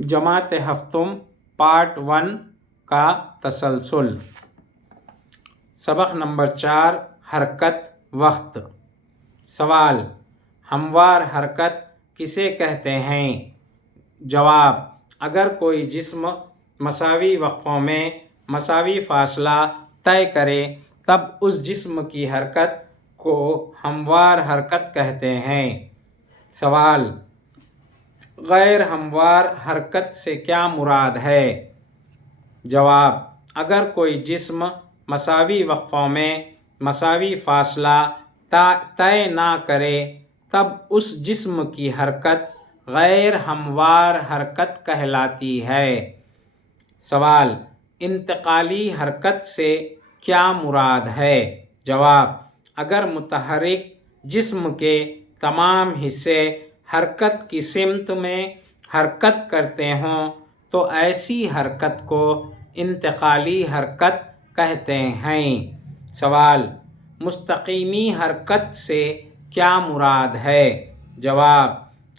جماعت ہفتم پارٹ 1 کا تسلسل۔ سبق نمبر 4 حرکت وقت۔ سوال: ہموار حرکت کسے کہتے ہیں؟ جواب: اگر کوئی جسم مساوی وقفوں میں مساوی فاصلہ طے کرے تب اس جسم کی حرکت کو ہموار حرکت کہتے ہیں۔ سوال: غیر ہموار حرکت سے کیا مراد ہے؟ جواب: اگر کوئی جسم مساوی وقفوں میں مساوی فاصلہ طے نہ کرے تب اس جسم کی حرکت غیر ہموار حرکت کہلاتی ہے۔ سوال: انتقالی حرکت سے کیا مراد ہے؟ جواب: اگر متحرک جسم کے تمام حصے حرکت کی سمت میں حرکت کرتے ہوں تو ایسی حرکت کو انتقالی حرکت کہتے ہیں۔ سوال: مستقیمی حرکت سے کیا مراد ہے؟ جواب: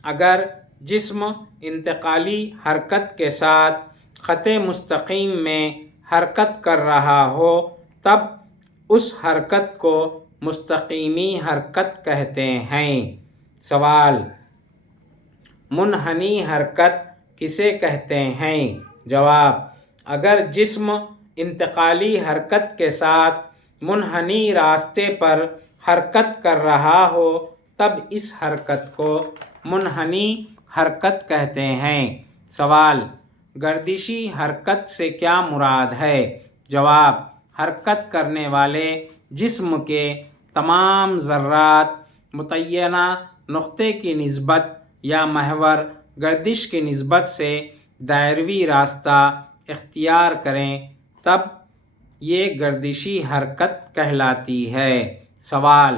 اگر جسم انتقالی حرکت کے ساتھ خط مستقیم میں حرکت کر رہا ہو تب اس حرکت کو مستقیمی حرکت کہتے ہیں۔ سوال: منحنی حرکت کسے کہتے ہیں؟ جواب: اگر جسم انتقالی حرکت کے ساتھ منحنی راستے پر حرکت کر رہا ہو تب اس حرکت کو منحنی حرکت کہتے ہیں۔ سوال: گردشی حرکت سے کیا مراد ہے؟ جواب: حرکت کرنے والے جسم کے تمام ذرات متعینہ نقطے کی نسبت یا محور گردش کی نسبت سے دائروی راستہ اختیار کریں تب یہ گردشی حرکت کہلاتی ہے۔ سوال: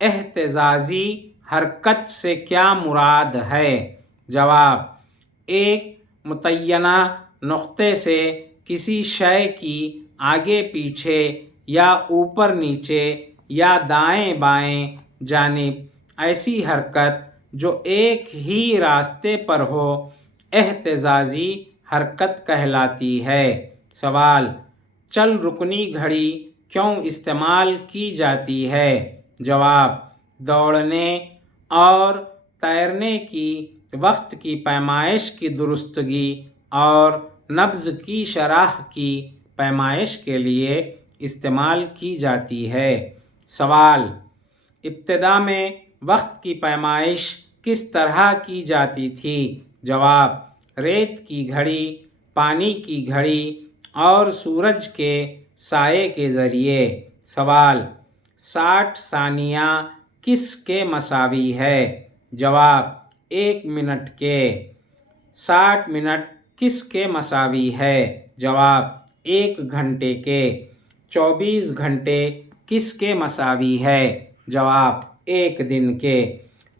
اہتزازی حرکت سے کیا مراد ہے؟ جواب: ایک متعینہ نقطے سے کسی شے کی آگے پیچھے یا اوپر نیچے یا دائیں بائیں جانب ایسی حرکت جو ایک ہی راستے پر ہو اہتزازی حرکت کہلاتی ہے۔ سوال: چل رکنی گھڑی کیوں استعمال کی جاتی ہے؟ جواب: دوڑنے اور تیرنے کی وقت کی پیمائش کی درستگی اور نبض کی شرح کی پیمائش کے لیے استعمال کی جاتی ہے۔ سوال: ابتدا میں وقت کی پیمائش کس طرح کی جاتی تھی؟ جواب: ریت کی گھڑی، پانی کی گھڑی اور سورج کے سائے کے ذریعے۔ سوال: 60 ثانیہ کس کے مساوی ہے؟ جواب: 1 منٹ کے۔ 60 منٹ کس کے مساوی ہے؟ جواب: 1 گھنٹے کے۔ 24 گھنٹے کس کے مساوی ہے؟ جواب: 1 دن کے۔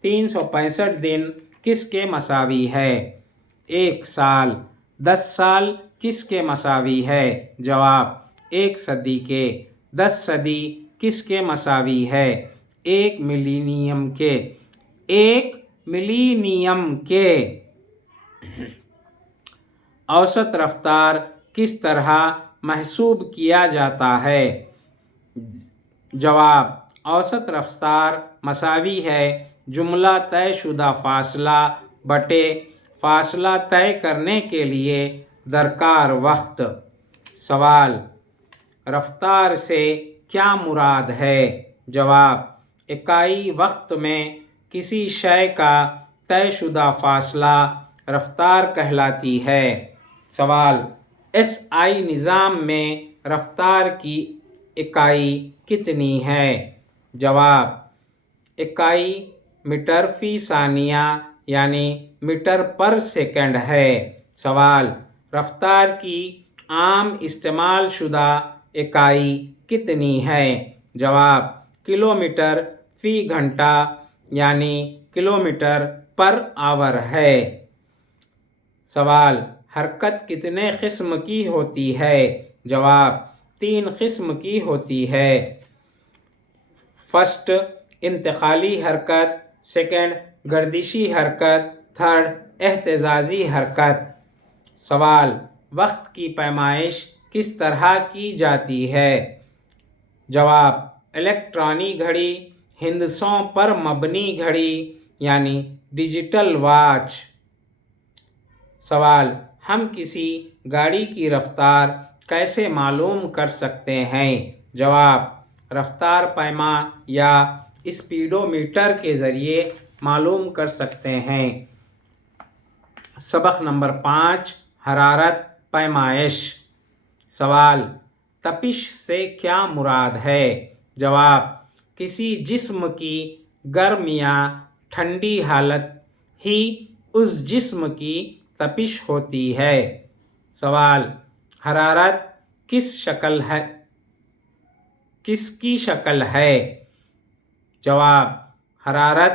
365 دن کس کے مساوی ہے؟ 1 سال۔ 10 سال کس کے مساوی ہے؟ جواب: 1 صدی کے۔ 10 صدی کس کے مساوی ہے؟ 1 ملینیم کے۔ 1 ملینیم کے۔ اوسط رفتار کس طرح محسوب کیا جاتا ہے؟ جواب: اوسط رفتار مساوی ہے جملہ طے شدہ فاصلہ بٹے فاصلہ طے کرنے کے لیے درکار وقت۔ سوال: رفتار سے کیا مراد ہے؟ جواب: اکائی وقت میں کسی شے کا طے شدہ فاصلہ رفتار کہلاتی ہے۔ سوال: SI نظام میں رفتار کی اکائی کتنی ہے؟ جواب: اکائی میٹر فی ثانیہ یعنی میٹر پر سیکنڈ ہے۔ سوال: رفتار کی عام استعمال شدہ اکائی کتنی ہے؟ جواب: کلومیٹر فی گھنٹہ یعنی کلومیٹر پر آور ہے۔ سوال: حرکت کتنے قسم کی ہوتی ہے؟ جواب: 3 قسم کی ہوتی ہے۔ فرسٹ، انتقالی حرکت، سیکنڈ، گردشی حرکت تھرڈ، اہتزازی حرکت۔ سوال، وقت کی پیمائش کس طرح کی جاتی ہے؟ جواب، الیکٹرانی گھڑی، ہندسوں پر مبنی گھڑی یعنی ڈیجیٹل واچ۔ سوال، ہم کسی گاڑی کی رفتار کیسے معلوم کر سکتے ہیں؟ جواب، رفتار پیما یا اسپیڈو میٹر کے ذریعے معلوم کر سکتے ہیں۔ سبق نمبر 5، حرارت پیمائش۔ سوال، تپش سے کیا مراد ہے؟ جواب، کسی جسم کی گرم یا ٹھنڈی حالت ہی اس جسم کی تپش ہوتی ہے۔ سوال، حرارت کس کی شکل ہے؟ جواب، حرارت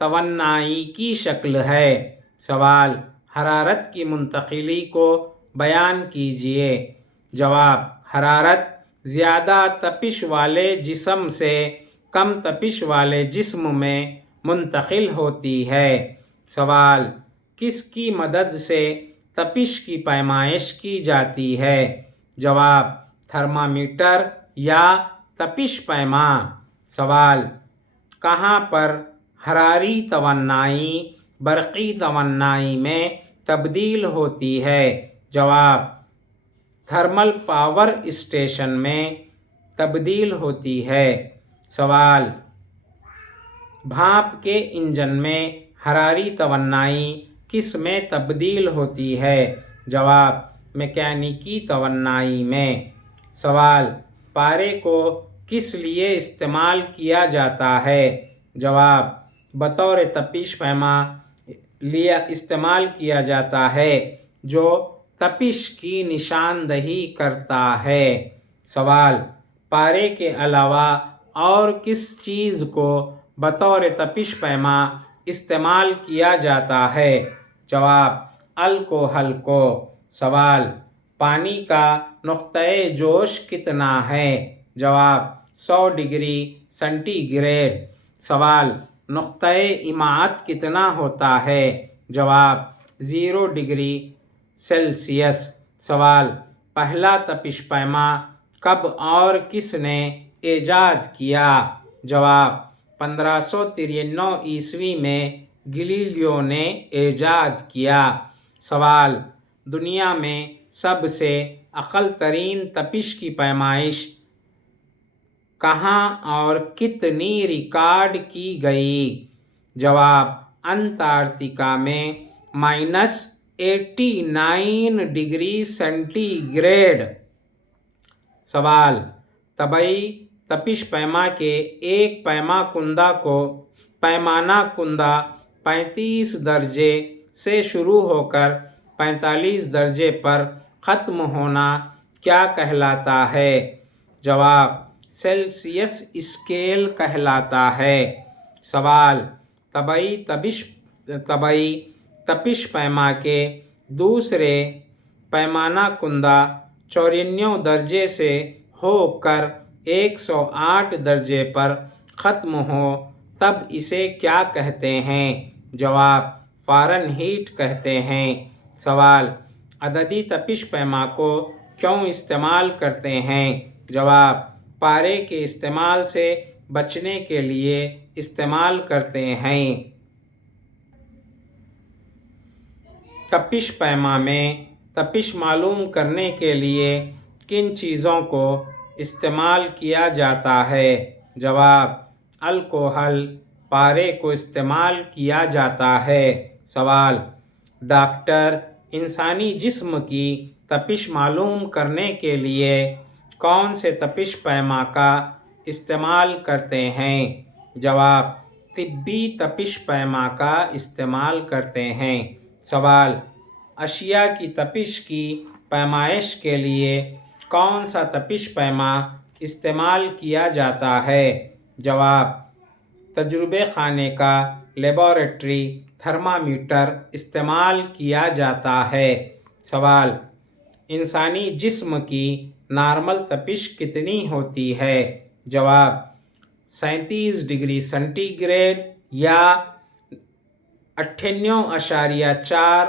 توانائی کی شکل ہے۔ سوال، حرارت کی منتقلی کو بیان کیجیے۔ جواب، حرارت زیادہ تپش والے جسم سے کم تپش والے جسم میں منتقل ہوتی ہے۔ سوال، کس کی مدد سے تپش کی پیمائش کی جاتی ہے؟ جواب، تھرمامیٹر یا تپش پیما۔ سوال، کہاں پر حراری توانائی برقی توانائی میں تبدیل ہوتی ہے؟ جواب، تھرمل پاور اسٹیشن میں تبدیل ہوتی ہے۔ سوال، بھانپ کے انجن میں حراری توانائی کس میں تبدیل ہوتی ہے؟ جواب، میکینیکی توانائی میں۔ سوال، پارے کو کس لیے استعمال کیا جاتا ہے؟ جواب، بطور تپش پیما استعمال کیا جاتا ہے جو تپش کی نشاندہی کرتا ہے۔ سوال، پارے کے علاوہ اور کس چیز کو بطور تپش پیما استعمال کیا جاتا ہے؟ جواب، الکوحل کو۔ سوال، پانی کا نقطۂ جوش کتنا ہے؟ جواب، 100 ڈگری سینٹی گریڈ۔ سوال، نقطۂ اماعت کتنا ہوتا ہے؟ جواب، 0 ڈگری سیلسیس۔ سوال، پہلا تپش پیما کب اور کس نے ایجاد کیا؟ جواب، 1593 عیسوی میں گلیلیو نے ایجاد کیا۔ سوال، دنیا میں سب سے اقل ترین تپش کی پیمائش کہاں اور کتنی ریکارڈ کی گئی؟ جواب، انٹارکٹیکا میں -89 ڈگری سینٹی گریڈ۔ سوال، طبعی تپش پیما کے ایک پیمانہ کندہ 35 درجے سے شروع ہو کر 45 درجے پر ختم ہونا کیا کہلاتا ہے؟ جواب، سیلسیس اسکیل کہلاتا ہے۔ سوال، طبعی تپش پیما کے دوسرے پیمانہ کندہ 94 درجے سے ہو کر 108 درجے پر ختم ہو تب اسے کیا کہتے ہیں؟ جواب، فارن ہیٹ کہتے ہیں۔ سوال، عددی تپش پیما کو کیوں استعمال کرتے ہیں؟ جواب، پارے کے استعمال سے بچنے کے لیے استعمال کرتے ہیں۔ تپش پیما میں تپش معلوم کرنے کے لیے کن چیزوں کو استعمال کیا جاتا ہے؟ جواب، الکوحل۔ پارے کو استعمال کیا جاتا ہے۔ سوال، ڈاکٹر انسانی جسم کی تپش معلوم کرنے کے لیے کون سے تپش پیما کا استعمال کرتے ہیں؟ جواب، طبی تپش پیما کا استعمال کرتے ہیں۔ سوال، اشیاء کی تپش کی پیمائش کے لیے کون سا تپش پیما استعمال کیا جاتا ہے؟ جواب، تجربے خانے کا لیبارٹری تھرمامیٹر استعمال کیا جاتا ہے۔ سوال، انسانی جسم کی نارمل تپش کتنی ہوتی ہے؟ جواب، 37 ڈگری سینٹی گریڈ یا 98.4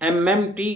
MMT